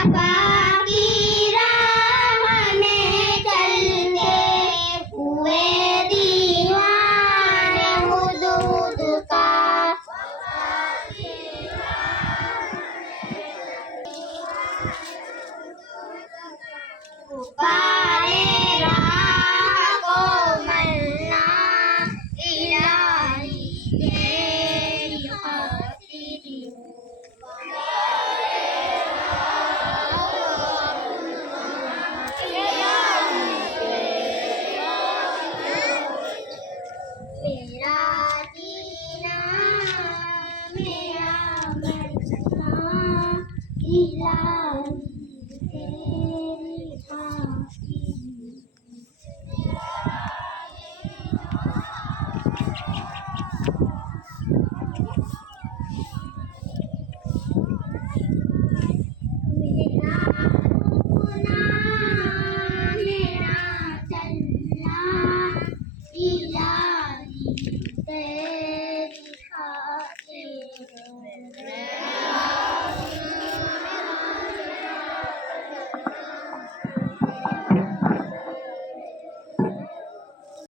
आका की राह में चल के हुए दीवाने हुदूद का। पुकारे राह को मन्ना इलाही तेरी खातिर। मेरा जीना मेरा मरना इलाही तेरी खातिर। मेरा रुकना मेरा चलना इलाही तेरी खातिर।